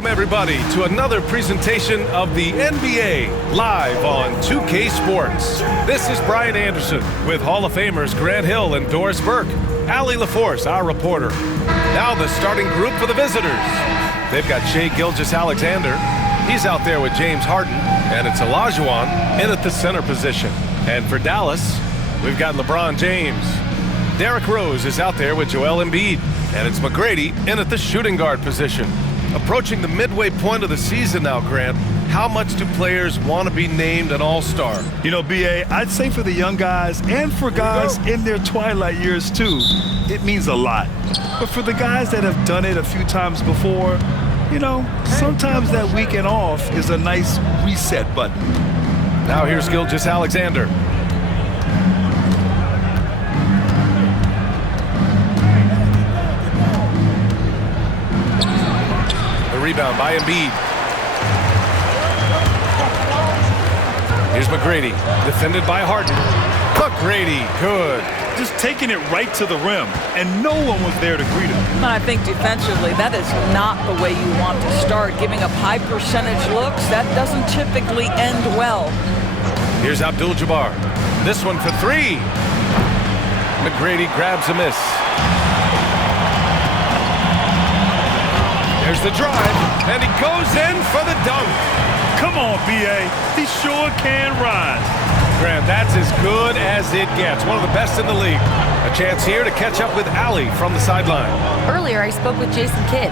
Welcome everybody to another presentation of the NBA live on 2K Sports. This is Brian Anderson with Hall of Famers Grant Hill and Doris Burke. Allie LaForce, our reporter. Now the starting group for the visitors. They've got Shai Gilgeous-Alexander. He's out there with James Harden, and it's Olajuwon in at the center position. And for Dallas, we've got LeBron James. Derrick Rose is out there with Joel Embiid, and it's McGrady in at the shooting guard position. Approaching the midway point of the season now, Grant, how much do players want to be named an all-star? You know, B.A., I'd say for the young guys and for guys in their twilight years too, it means a lot. But for the guys that have done it a few times before, you know, sometimes that weekend off is a nice reset button. Now here's Gilgeous-Alexander. Rebound by Embiid. Here's McGrady, defended by Harden. McGrady, good. Just taking it right to the rim, and no one was there to greet him. And I think defensively, that is not the way you want to start. Giving up high percentage looks, that doesn't typically end well. Here's Abdul-Jabbar. This one for three. McGrady grabs a miss. There's the drive, and he goes in for the dunk. Come on, B.A. He sure can rise. Grant, that's as good as it gets. One of the best in the league. A chance here to catch up with Allie from the sideline. Earlier, I spoke with Jason Kidd.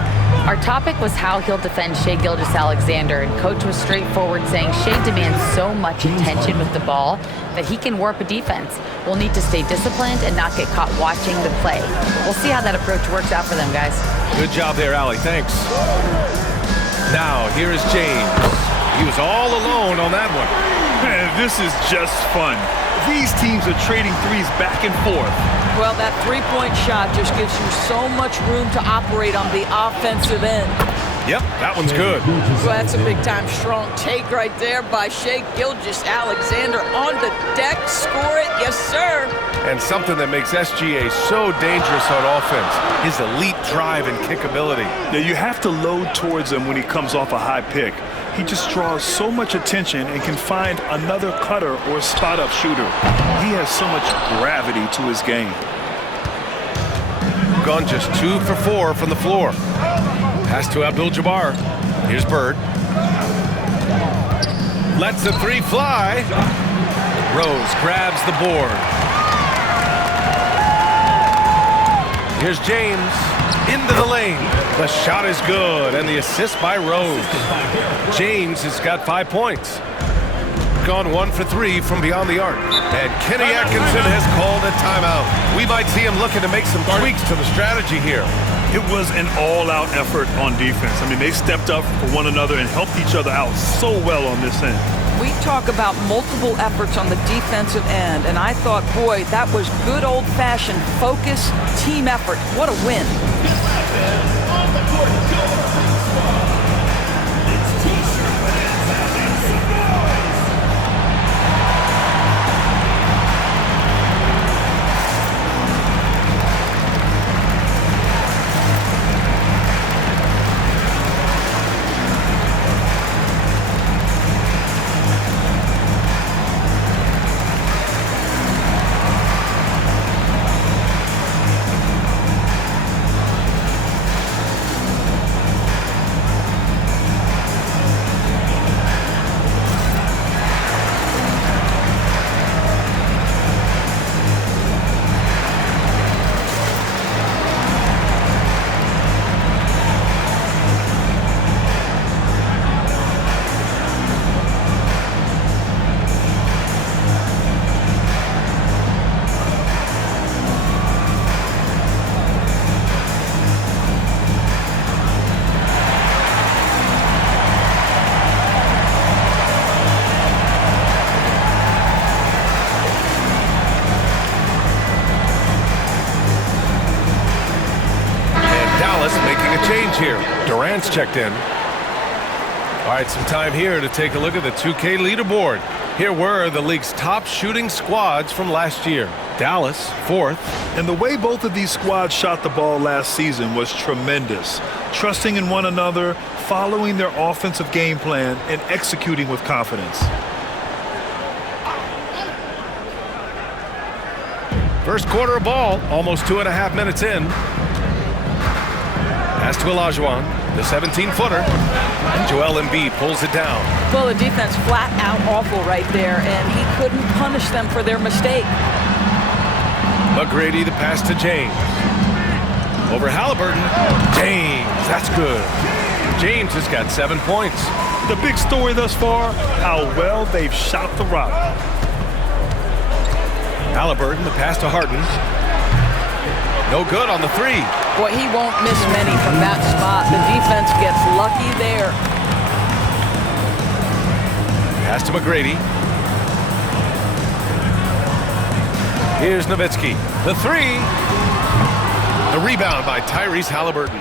Our topic was how he'll defend Shai Gilgeous-Alexander, and Coach was straightforward, saying Shai demands so much attention with the ball that he can warp a defense. We'll need to stay disciplined and not get caught watching the play. We'll see how that approach works out for them, guys. Good job there, Allie. Thanks. Now, here is James. He was all alone on that one. Man, this is just fun. These teams are trading threes back and forth. Well, that three-point shot just gives you so much room to operate on the offensive end. Yep, that one's good. Well, that's a big-time strong take right there by Shai Gilgeous-Alexander on the deck. Score it, yes, sir. And something that makes SGA so dangerous on offense, his elite drive and kickability. Yeah, you have to load towards him when he comes off a high pick. He just draws so much attention and can find another cutter or spot-up shooter. He has so much gravity to his game. Gone just 2 for 4 from the floor. Pass to Abdul-Jabbar. Here's Bird. Lets the three fly. Rose grabs the board. Here's James into the lane. The shot is good, and the assist by Rose. James has got 5 points. Gone 1 for 3 from beyond the arc. And Kenny Atkinson has called a timeout. We might see him looking to make some tweaks to the strategy here. It was an all-out effort on defense. I mean, they stepped up for one another and helped each other out so well on this end. We talk about multiple efforts on the defensive end, and I thought, boy, that was good old-fashioned focus, team effort. What a win. Here, Durant's checked in. All right, some time here to take a look at the 2K leaderboard. Here were the league's top shooting squads from last year. Dallas, 4th. And the way both of these squads shot the ball last season was tremendous. Trusting in one another, following their offensive game plan, and executing with confidence. First quarter of ball, almost 2.5 minutes in. Pass to Olajuwon, the 17-footer. And Joel Embiid pulls it down. Well, the defense flat out awful right there, and he couldn't punish them for their mistake. McGrady, the pass to James. Over Halliburton. James, that's good. James has got 7 points. The big story thus far, how well they've shot the rock. Halliburton, the pass to Harden. No good on the 3. Boy, he won't miss many from that spot. The defense gets lucky there. Pass to McGrady. Here's Nowitzki. The 3. The rebound by Tyrese Halliburton.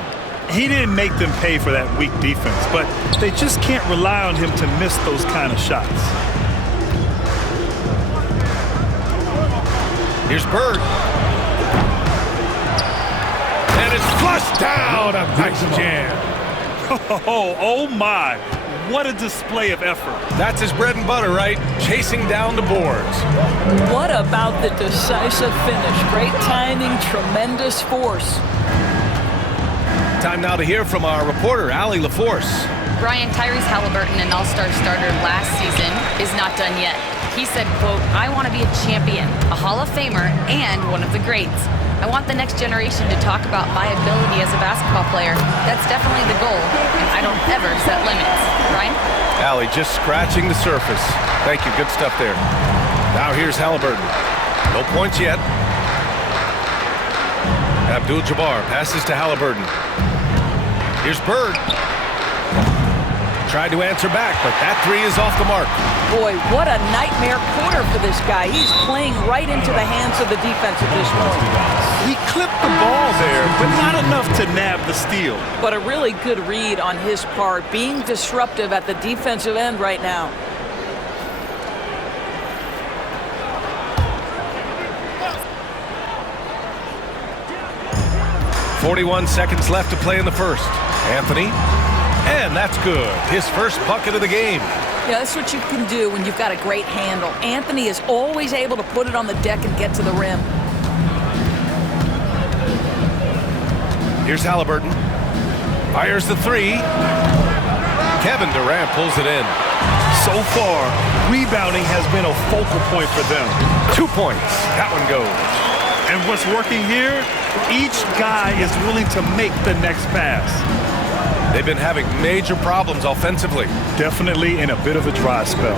He didn't make them pay for that weak defense, but they just can't rely on him to miss those kind of shots. Here's Bird. And it's flushed down. A nice jam. Oh my. What a display of effort. That's his bread and butter, right? Chasing down the boards. What about the decisive finish? Great timing, tremendous force. Time now to hear from our reporter, Allie LaForce. Brian, Tyrese Halliburton, an all-star starter last season, is not done yet. He said, quote, "I want to be a champion, a Hall of Famer, and one of the greats. I want the next generation to talk about my ability as a basketball player. That's definitely the goal, and I don't ever set limits." Brian? Allie just scratching the surface. Thank you, good stuff there. Now here's Halliburton. No points yet. Abdul-Jabbar passes to Halliburton. Here's Bird. Tried to answer back, but that 3 is off the mark. Boy, what a nightmare quarter for this guy. He's playing right into the hands of the defense at this point. He clipped the ball there, but not enough to nab the steal. But a really good read on his part, being disruptive at the defensive end right now. .41 seconds left to play in the first. Anthony. And that's good. His first bucket of the game. Yeah, that's what you can do when you've got a great handle. Anthony is always able to put it on the deck and get to the rim. Here's Halliburton. Fires the 3. Kevin Durant pulls it in. So far, rebounding has been a focal point for them. 2 points. That one goes. And what's working here, each guy is willing to make the next pass. They've been having major problems offensively. Definitely in a bit of a dry spell.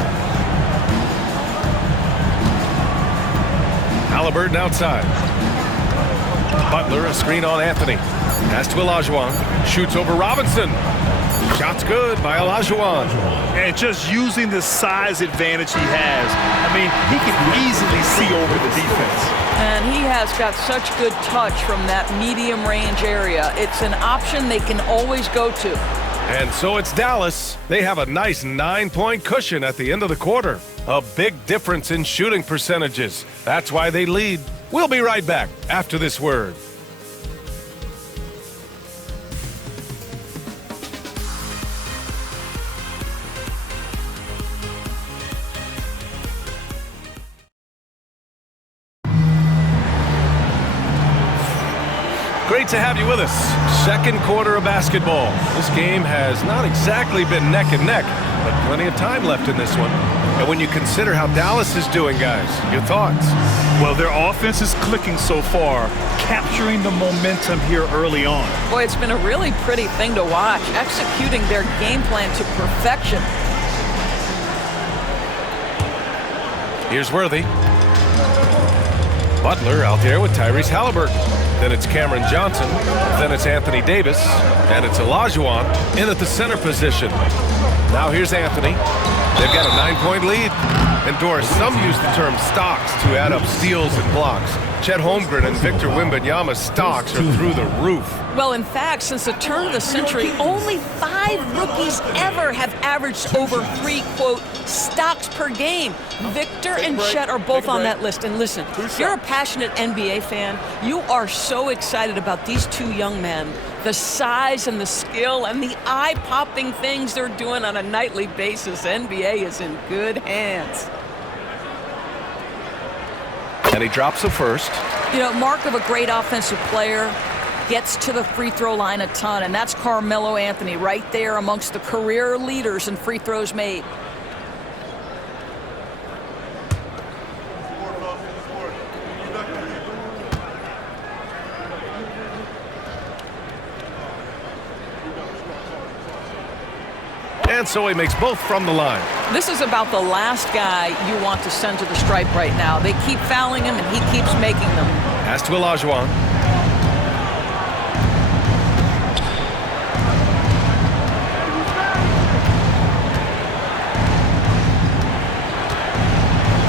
Halliburton outside. Butler, a screen on Anthony. Pass to Olajuwon. Shoots over Robinson. Shot's good by Olajuwon. And just using the size advantage he has, I mean, he can easily see over the defense. And he has got such good touch from that medium range area. It's an option they can always go to. And so it's Dallas. They have a nice 9-point cushion at the end of the quarter. A big difference in shooting percentages. That's why they lead. We'll be right back after this word. Great to have you with us. Second quarter of basketball. This game has not exactly been neck and neck, but plenty of time left in this one. And when you consider how Dallas is doing, guys, your thoughts? Well, their offense is clicking so far, capturing the momentum here early on. Boy, it's been a really pretty thing to watch, executing their game plan to perfection. Here's Worthy. Butler out there with Tyrese Halliburton. Then it's Cameron Johnson. Then it's Anthony Davis. And it's Olajuwon in at the center position. Now here's Anthony. They've got a 9-point lead. And Doris, some use the term stocks to add up steals and blocks. Chet Holmgren and Victor Wembanyama's stocks are through the roof. Well, in fact, since the turn of the century, only 5 rookies ever have averaged over 3, quote, stocks per game. Victor and Chet are both on that list. And listen, if you're a passionate NBA fan, you are so excited about these two young men, the size and the skill and the eye-popping things they're doing on a nightly basis. NBA is in good hands. And he drops the first. You know, mark of a great offensive player, gets to the free throw line a ton, and that's Carmelo Anthony right there amongst the career leaders in free throws made. And so he makes both from the line. This is about the last guy you want to send to the stripe right now. They keep fouling him, and he keeps making them. Pass to Olajuwon.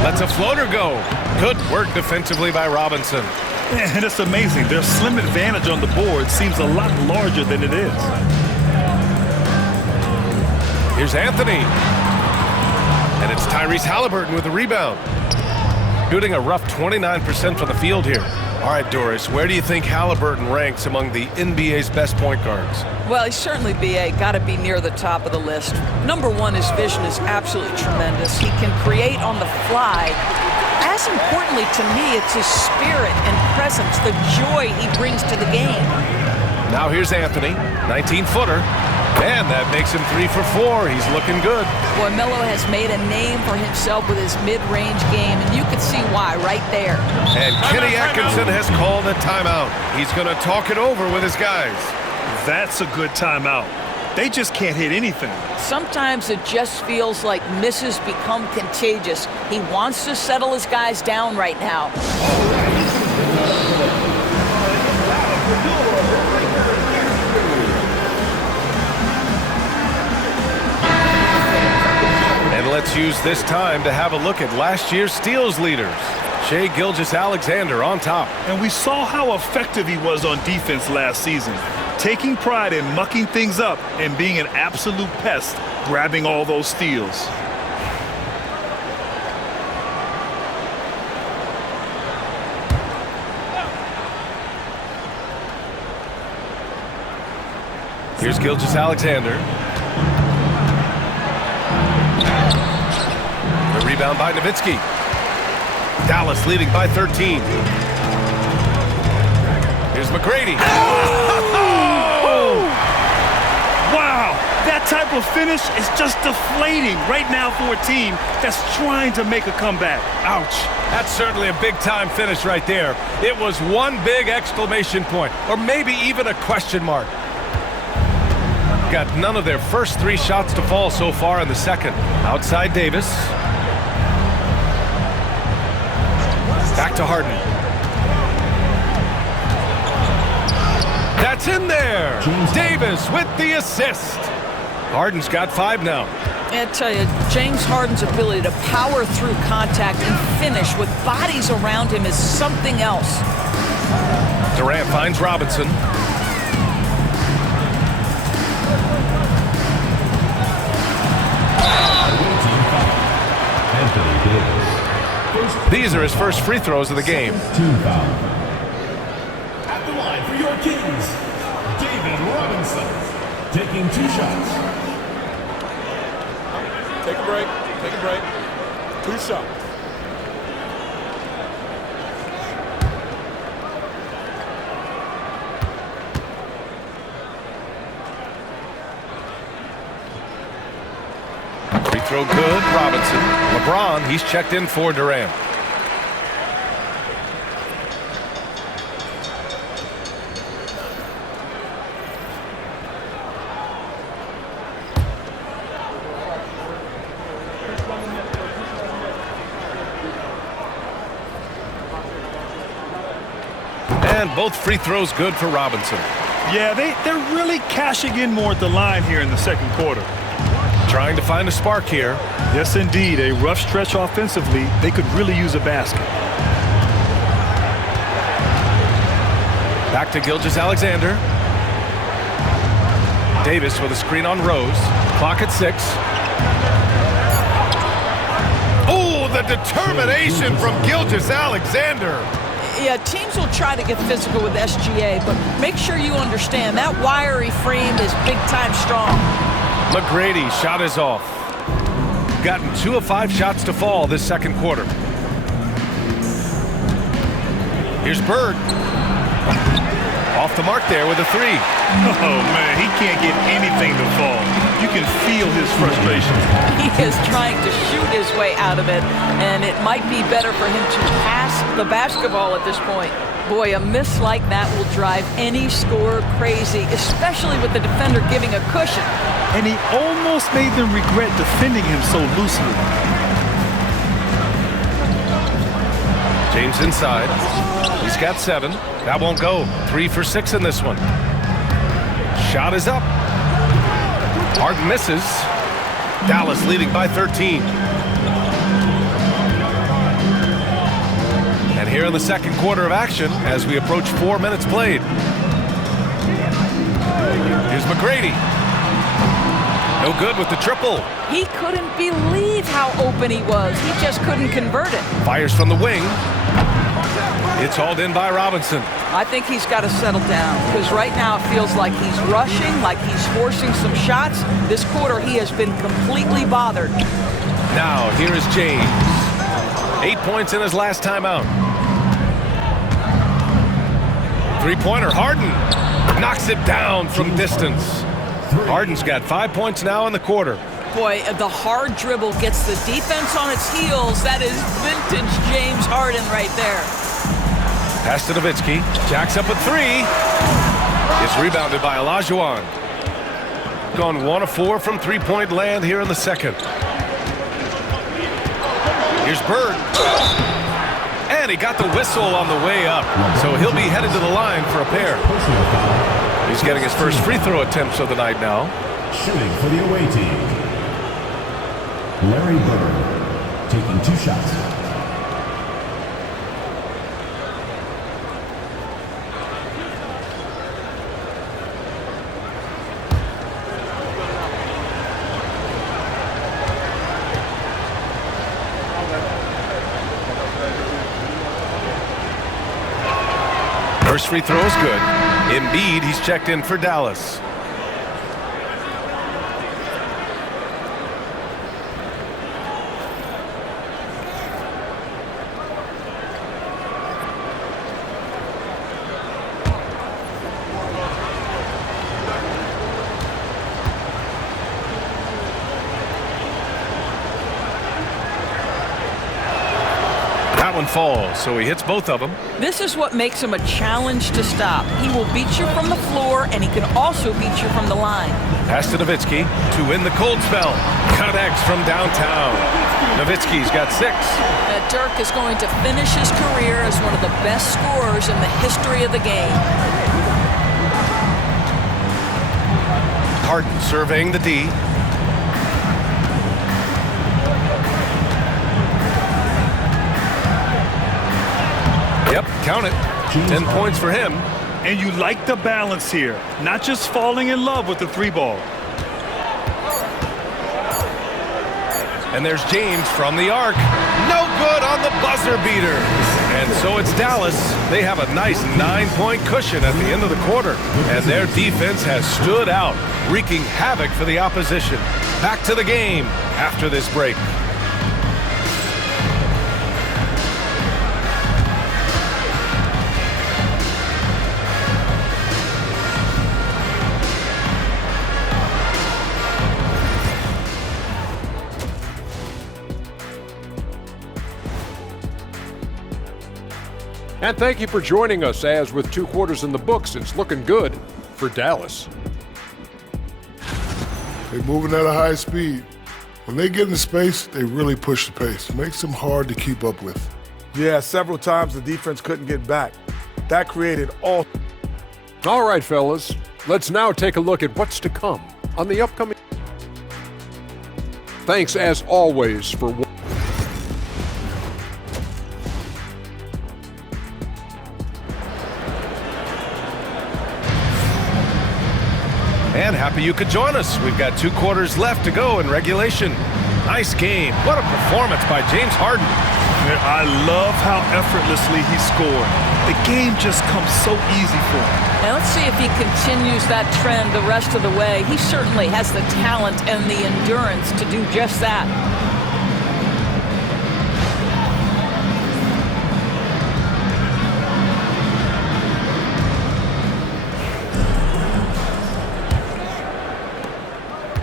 Lets a floater go. Good work defensively by Robinson. And it's amazing. Their slim advantage on the board seems a lot larger than it is. Here's Anthony. And it's Tyrese Halliburton with the rebound. Shooting a rough 29% from the field here. All right, Doris, where do you think Halliburton ranks among the NBA's best point guards? Well, he's certainly, BA, got to be near the top of the list. Number one, his vision is absolutely tremendous. He can create on the fly. As importantly to me, it's his spirit and presence, the joy he brings to the game. Now here's Anthony, 19-footer. And that makes him 3 for 4. He's looking good. Boy, Melo has made a name for himself with his mid-range game, and you can see why right there. And Kenny Atkinson has called a timeout. He's going to talk it over with his guys. That's a good timeout. They just can't hit anything. Sometimes it just feels like misses become contagious. He wants to settle his guys down right now. And let's use this time to have a look at last year's steals leaders. Shai Gilgeous-Alexander on top. And we saw how effective he was on defense last season, taking pride in mucking things up and being an absolute pest, grabbing all those steals. Here's Gilgeous-Alexander. The rebound by Nowitzki. Dallas leading by 13. Here's McGrady. Oh! Wow, that type of finish is just deflating right now for a team that's trying to make a comeback. Ouch. That's certainly a big-time finish right there. It was one big exclamation point, or maybe even a question mark. Got none of their first 3 shots to fall so far in the second. Outside Davis. Back to Harden. That's in there. Davis with the assist. Harden's got 5 now. I tell you, James Harden's ability to power through contact and finish with bodies around him is something else. Durant finds Robinson. These are his first free throws of the game. At the line for your Kings, David Robinson, taking 2 shots. Take a break. 2 shots. Free throw good, Robinson. LeBron, he's checked in for Durant. And both free throws good for Robinson. Yeah, they're really cashing in more at the line here in the second quarter. trying to find a spark here. Yes, indeed. A rough stretch offensively. They could really use a basket. Back to Gilgeous-Alexander. Davis with a screen on Rose. Clock at 6. Oh, the determination from Gilgeous-Alexander. Yeah, teams will try to get physical with SGA, but make sure you understand that wiry frame is big-time strong. McGrady shot is off. Gotten 2 of 5 shots to fall this second quarter. Here's Bird. Off the mark there with a 3. Oh, man, he can't get anything to fall. You can feel his frustration. He is trying to shoot his way out of it, and it might be better for him to pass the basketball at this point. Boy, a miss like that will drive any scorer crazy, especially with the defender giving a cushion. And he almost made them regret defending him so loosely. James inside. He's got 7. That won't go. 3 for 6 in this one. Shot is up. Harden misses. Dallas leading by 13. And here in the second quarter of action as we approach 4 minutes played. Here's McGrady. No good with the triple. He couldn't believe how open he was. He just couldn't convert it. Fires from the wing. It's hauled in by Robinson. I think he's got to settle down because right now it feels like he's rushing, like he's forcing some shots. This quarter he has been completely bothered. Now here is James. 8 points in his last timeout. Three-pointer, Harden knocks it down from distance. Harden's got 5 points now in the quarter. Boy, the hard dribble gets the defense on its heels. That is vintage James Harden right there. Pass to Nowitzki. Jacks up a 3. It's rebounded by Olajuwon. Gone 1 of 4 from three-point land here in the second. Here's Bird. And he got the whistle on the way up. So he'll be headed to the line for a pair. He's getting his first free throw attempts of the night now. Shooting for the away team, Larry Bird, taking 2 shots. First free throw is good. Embiid, he's checked in for Dallas. That one falls, so he hits both of them. This is what makes him a challenge to stop. He will beat you from the floor, and he can also beat you from the line. Pass to Nowitzki to win the cold spell. Connects from downtown. Nowitzki's got 6. Dirk is going to finish his career as one of the best scorers in the history of the game. Harden surveying the D. Yep, count it. 10 points for him. And you like the balance here. Not just falling in love with the 3-ball. And there's James from the arc. No good on the buzzer beater. And so it's Dallas. They have a nice 9-point cushion at the end of the quarter. And their defense has stood out, wreaking havoc for the opposition. Back to the game after this break. And thank you for joining us as with 2 quarters in the books, it's looking good for Dallas. They're moving at a high speed. When they get in space, they really push the pace. Makes them hard to keep up with. Yeah, several times the defense couldn't get back. That created all. All right, fellas, let's now take a look at what's to come on the upcoming. Thanks as always for And happy you could join us. We've got 2 quarters left to go in regulation. Nice game. What a performance by James Harden. I love how effortlessly he scored. The game just comes so easy for him. Now let's see if he continues that trend the rest of the way. He certainly has the talent and the endurance to do just that.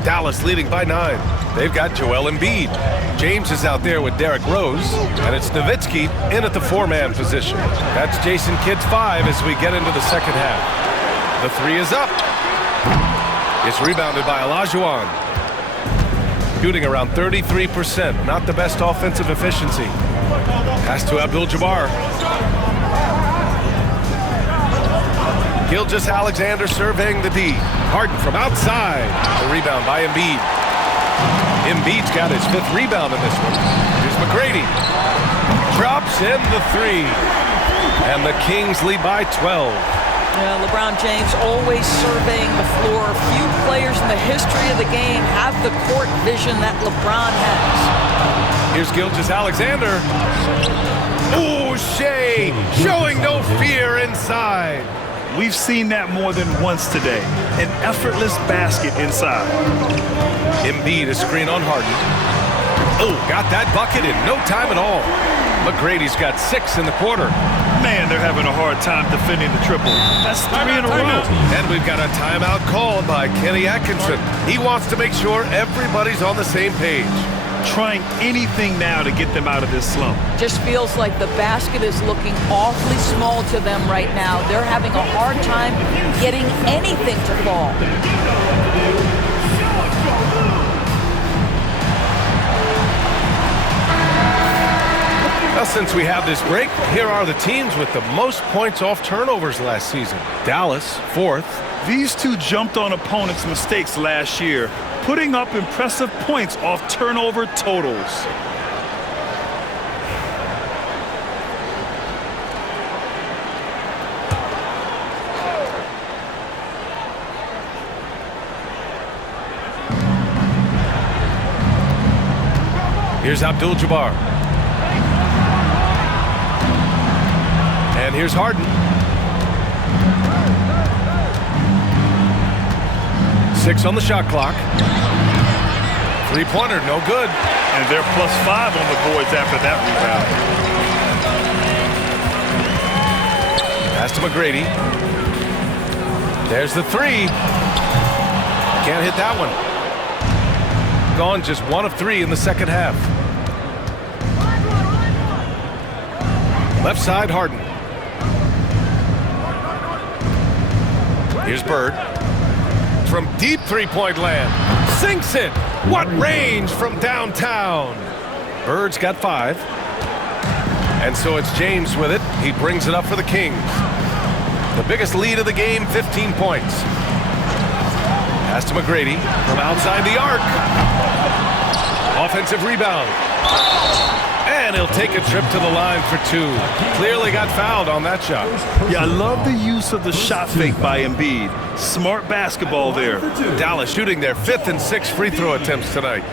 Dallas leading by 9. They've got Joel Embiid. James is out there with Derrick Rose, and it's Nowitzki in at the 4-man position. That's Jason Kidd's 5 as we get into the second half. The 3 is up. It's rebounded by Olajuwon. Shooting around 33%, not the best offensive efficiency. Pass to Abdul-Jabbar. Gilgeous-Alexander surveying the D. Harden from outside. The rebound by Embiid. Embiid's got his 5th rebound in this one. Here's McGrady. Drops in the 3. And the Kings lead by 12. Yeah, LeBron James always surveying the floor. Few players in the history of the game have the court vision that LeBron has. Here's Gilgeous-Alexander. Ooh, Shea showing no fear inside. We've seen that more than once today. An effortless basket inside. Embiid is screen on Harden. Oh, got that bucket in no time at all. McGrady's got 6 in the quarter. Man, they're having a hard time defending the triple. That's 3 in a row. And we've got a timeout called by Kenny Atkinson. He wants to make sure everybody's on the same page. Trying anything now to get them out of this slump. Just feels like the basket is looking awfully small to them right now. They're having a hard time getting anything to fall. Well, since we have this break, here are the teams with the most points off turnovers last season. Dallas, 4th. These two jumped on opponents' mistakes last year, putting up impressive points off turnover totals. Here's Abdul-Jabbar. And here's Harden. 6 on the shot clock. 3-pointer, no good. And they're +5 on the boards after that rebound. Pass to McGrady. There's the 3. Can't hit that one. Gone just 1 of 3 in the second half. Left side, Harden. Here's Bird. From deep 3-point land. Sinks it. What range from downtown. Bird's got 5. And so it's James with it. He brings it up for the Kings. The biggest lead of the game, 15 points. Pass to McGrady from outside the arc. Offensive rebound. And he'll take a trip to the line for 2. Clearly got fouled on that shot. Yeah, I love the use of the shot fake by Embiid. Smart basketball there. Dallas shooting their 5th and 6th free throw attempts tonight.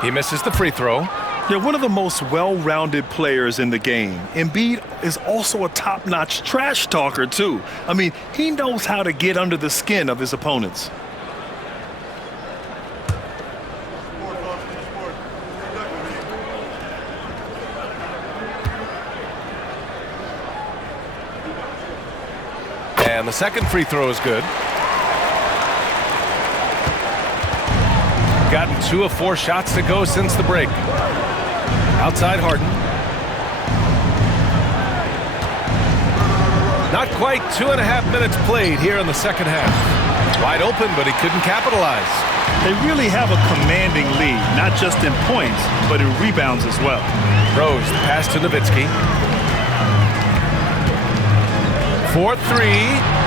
He misses the free throw. They're one of the most well-rounded players in the game. Embiid is also a top-notch trash talker, too. I mean, he knows how to get under the skin of his opponents. And the second free throw is good. Gotten 2 of 4 shots to go since the break. Outside Harden. Not quite 2.5 minutes played here in the second half. Wide open, but he couldn't capitalize. They really have a commanding lead, not just in points, but in rebounds as well. Rose, the pass to Nowitzki. 4-3.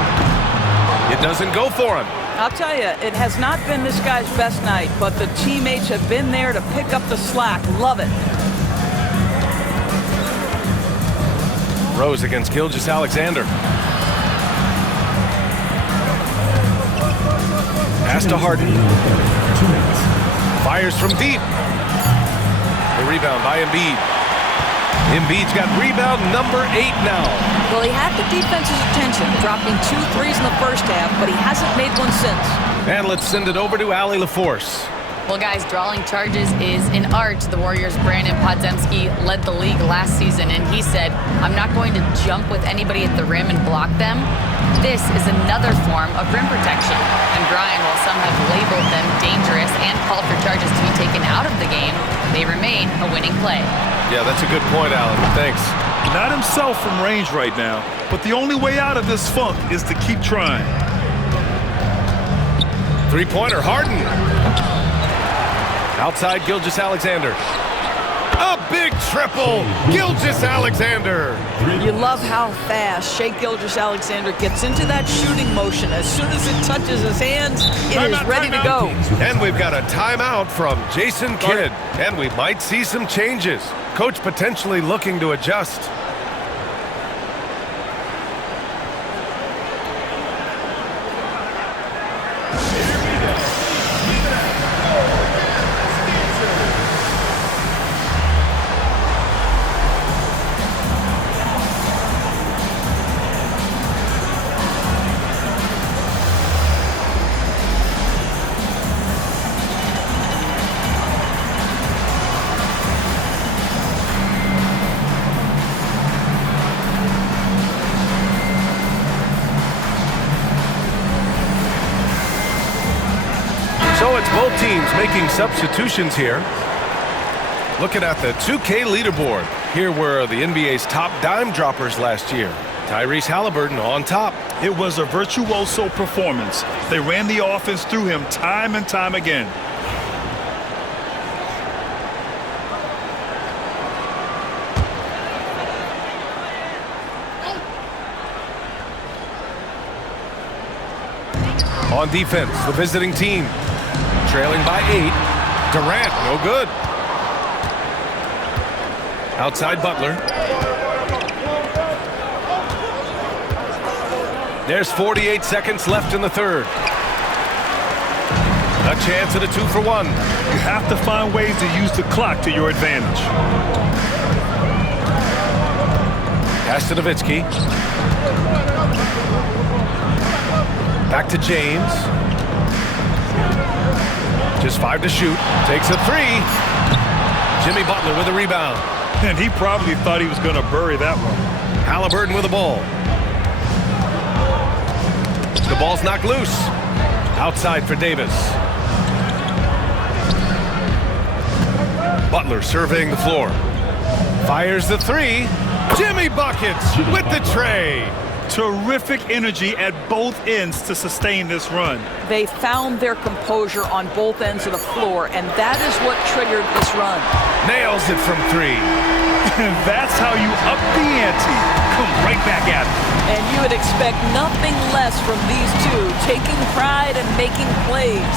It doesn't go for him. I'll tell you, it has not been this guy's best night, but the teammates have been there to pick up the slack. Love it. Rose against Gilgeous-Alexander. Pass to Harden. 2 minutes. Fires from deep. The rebound by Embiid. Embiid's got rebound number 8 now. Well, he had the defense's attention, dropping 2 threes in the first half, but he hasn't made one since. And let's send it over to Allie LaForce. Well, guys, drawing charges is an art. The Warriors' Brandon Podziemski led the league last season, and he said, I'm not going to jump with anybody at the rim and block them. This is another form of rim protection. And Brian, while some have labeled them dangerous and called for charges to be taken out of the game, they remain a winning play. Yeah, that's a good point, Alan. Thanks. Not himself from range right now, but the only way out of this funk is to keep trying. Three-pointer, Harden. Outside Gilgeous-Alexander. A big triple, Gilgeous-Alexander. You love how fast Shai Gilgeous-Alexander gets into that shooting motion. As soon as it touches his hands, it is ready to go. And we've got a timeout from Jason Kidd. And we might see some changes. Coach potentially looking to adjust. So it's both teams making substitutions here. Looking at the 2K leaderboard. Here were the NBA's top dime droppers last year. Tyrese Halliburton on top. It was a virtuoso performance. They ran the offense through him time and time again. On defense, the visiting team. Trailing by 8. Durant, no good. Outside Butler. There's 48 seconds left in the third. A chance at a 2-for-1. You have to find ways to use the clock to your advantage. Pass to Nowitzki. Back to James. Just 5 to shoot. Takes a 3. Jimmy Butler with a rebound. And he probably thought he was going to bury that one. Halliburton with the ball. The ball's knocked loose. Outside for Davis. Butler surveying the floor. Fires the 3. Jimmy buckets with the tray. Terrific energy at both ends to sustain this run. They found their composure on both ends of the floor, and that is what triggered this run. Nails it from 3. And that's how you up the ante. Come right back at it. And you would expect nothing less from these two, taking pride and making plays.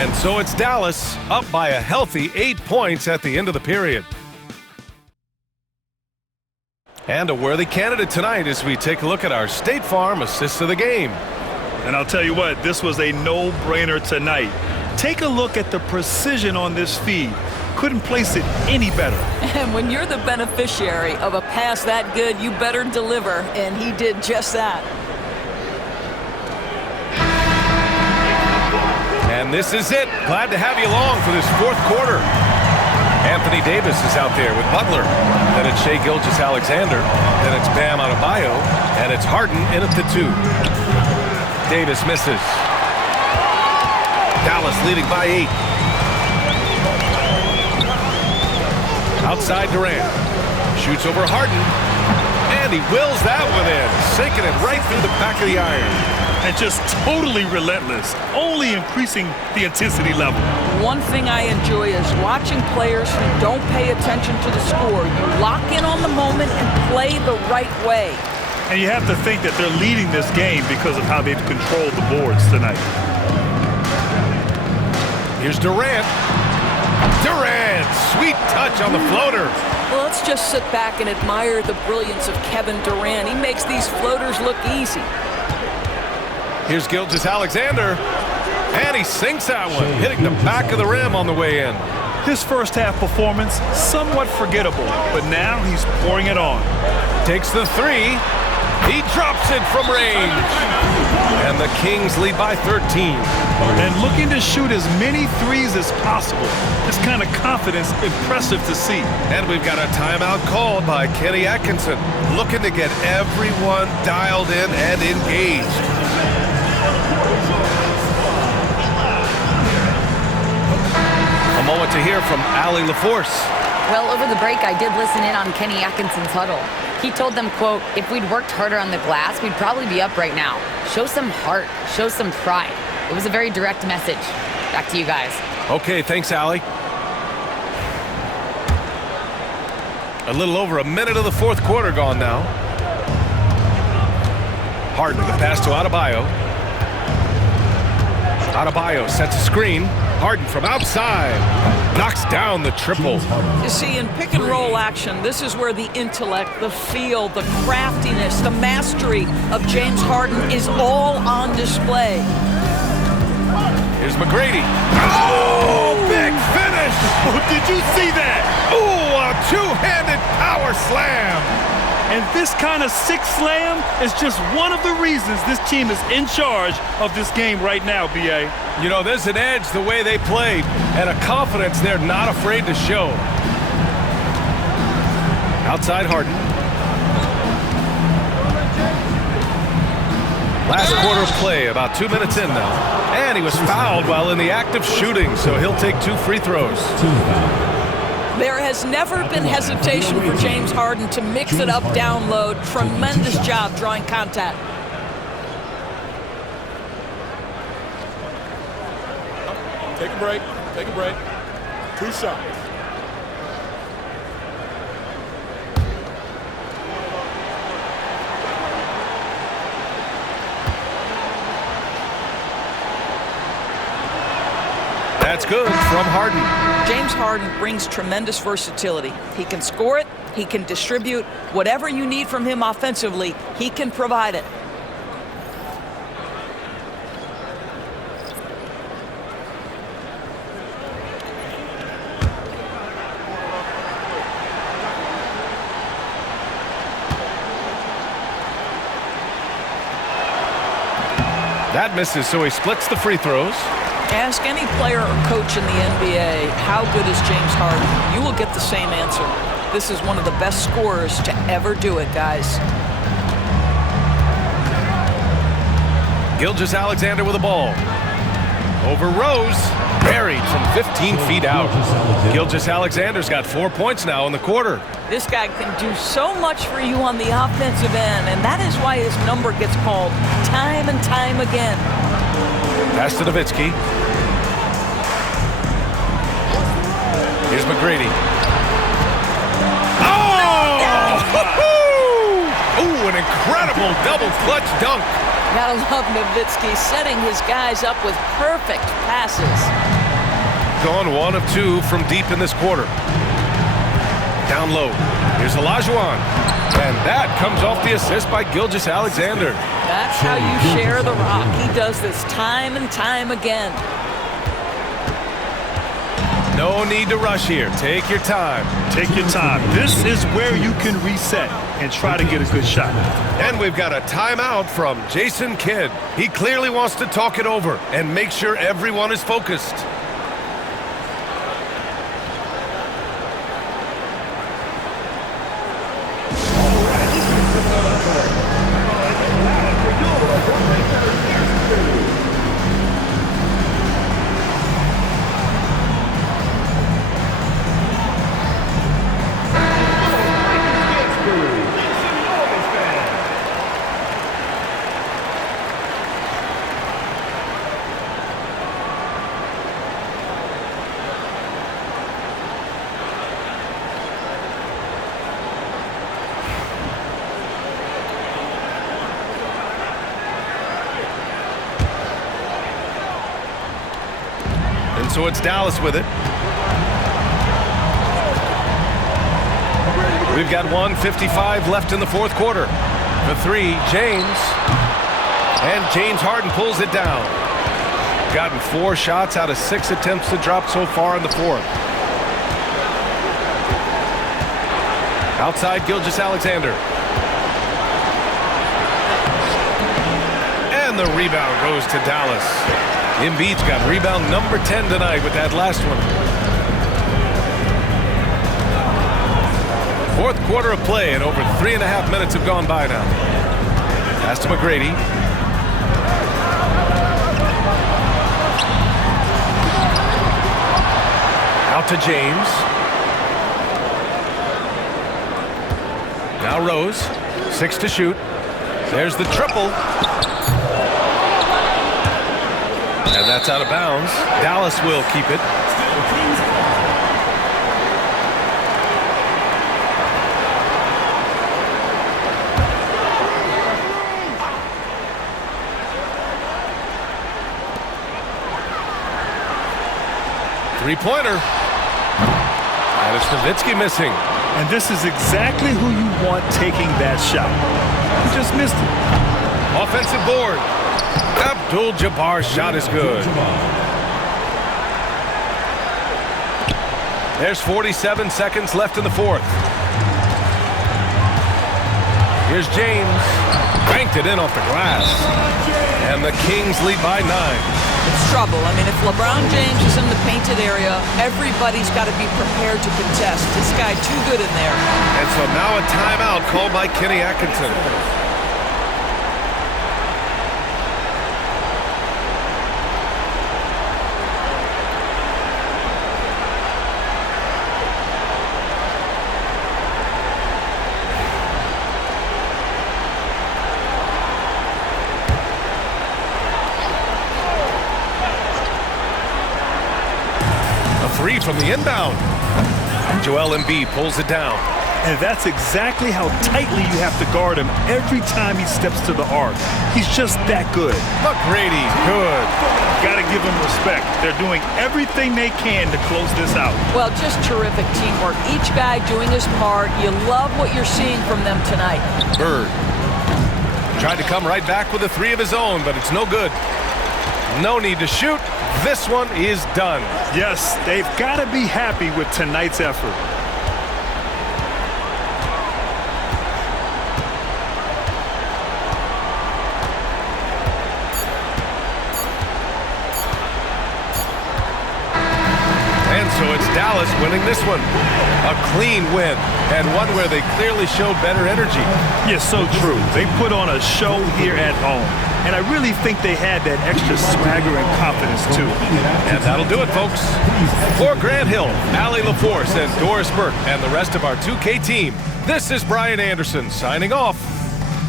And so it's Dallas up by a healthy 8 points at the end of the period. And a worthy candidate tonight as we take a look at our State Farm Assist of the Game. And I'll tell you what, this was a no-brainer tonight. Take a look at the precision on this feed. Couldn't place it any better. And when you're the beneficiary of a pass that good, you better deliver, and he did just that. And this is it. Glad to have you along for this fourth quarter. Anthony Davis is out there with Butler. Then it's Shai Gilgeous-Alexander. Then it's Bam Adebayo. And it's Harden in at the 2. Davis misses. Dallas leading by 8. Outside Durant. Shoots over Harden. And he wills that one in, sinking it right through the back of the iron. And just totally relentless, only increasing the intensity level. One thing I enjoy is watching players who don't pay attention to the score. You lock in on the moment and play the right way. And you have to think that they're leading this game because of how they've controlled the boards tonight. Here's Durant. Durant, sweet touch on the floater. Well, let's just sit back and admire the brilliance of Kevin Durant. He makes these floaters look easy. Here's Gilgeous-Alexander, and he sinks that one, hitting the back of the rim on the way in. His first half performance, somewhat forgettable, but now he's pouring it on. Takes the three. He drops it from range. And the Kings lead by 13. And looking to shoot as many threes as possible. This kind of confidence, impressive to see. And we've got a timeout called by Kenny Atkinson, looking to get everyone dialed in and engaged. A moment to hear from Allie LaForce. Well, over the break, I did listen in on Kenny Atkinson's huddle. He told them, quote, if we'd worked harder on the glass, we'd probably be up right now. Show some heart. Show some pride. It was a very direct message. Back to you guys. Okay, thanks, Allie. A little over a minute of the fourth quarter gone now. Harden, the pass to Adebayo. Adebayo sets a screen. Harden from outside. Knocks down the triple. You see, in pick and roll action, this is where the intellect, the feel, the craftiness, the mastery of James Harden is all on display. Here's McGrady. Oh, big finish! Did you see that? Oh, a two-handed power slam. And this kind of sick slam is just one of the reasons this team is in charge of this game right now, B.A. You know, there's an edge the way they played and a confidence they're not afraid to show. Outside Harden. Last quarter of play, about 2 minutes in now. And he was fouled while in the act of shooting, so he'll take 2 free throws. There has never been hesitation for James Harden to mix it up down low. Tremendous job drawing contact. Take a break. Take a break. 2 shots. That's good from Harden. James Harden brings tremendous versatility. He can score it, he can distribute. Whatever you need from him offensively, he can provide it. That misses, so he splits the free throws. Ask any player or coach in the NBA, how good is James Harden? You will get the same answer. This is one of the best scorers to ever do it, guys. Gilgeous-Alexander with the ball. Over Rose. Buried from 15 feet out. Gilgeous-Alexander's got 4 points now in the quarter. This guy can do so much for you on the offensive end, and that is why his number gets called time and time again. Pass to Nowitzki. Here's McGrady. Oh! Ooh, an incredible double clutch dunk. Gotta love Nowitzki setting his guys up with perfect passes. Gone 1 of 2 from deep in this quarter. Down low. Here's Olajuwon. And that comes off the assist by Gilgeous-Alexander. That's how you share the rock. He does this time and time again. No need to rush here. Take your time. Take your time. This is where you can reset and try to get a good shot. And we've got a timeout from Jason Kidd. He clearly wants to talk it over and make sure everyone is focused. And so it's Dallas with it. We've got 1:55 left in the fourth quarter. The three, James. And James Harden pulls it down. Gotten 4 shots out of 6 attempts to drop so far in the fourth. Outside Gilgeous-Alexander. And the rebound goes to Dallas. Embiid's got rebound number 10 tonight with that last one. Fourth quarter of play, and over 3.5 minutes have gone by now. Pass to McGrady. Out to James. Now Rose. 6 to shoot. There's the triple. And that's out of bounds. Dallas will keep it. Three-pointer. And it's Nowitzki missing. And this is exactly who you want taking that shot. He just missed it. Offensive board. Abdul-Jabbar's shot is good. There's 47 seconds left in the fourth. Here's James. Banked it in off the glass. And the Kings lead by 9. It's trouble. I mean, if LeBron James is in the painted area, everybody's got to be prepared to contest. This guy too good in there. And so now a timeout called by Kenny Atkinson. Three from the inbound. Joel Embiid pulls it down. And that's exactly how tightly you have to guard him every time he steps to the arc. He's just that good. McGrady, good. Got to give him respect. They're doing everything they can to close this out. Well, just terrific teamwork. Each guy doing his part. You love what you're seeing from them tonight. Bird tried to come right back with a 3 of his own, but it's no good. No need to shoot. This one is done. Yes, they've got to be happy with tonight's effort. And so it's Dallas winning this one. A clean win, and one where they clearly showed better energy. Yes, so true. They put on a show here at home. And I really think they had that extra swagger and confidence, too. And that'll do it, folks. For Grant Hill, Allie LaForce, and Doris Burke, and the rest of our 2K team, this is Brian Anderson signing off.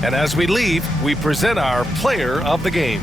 And as we leave, we present our player of the game.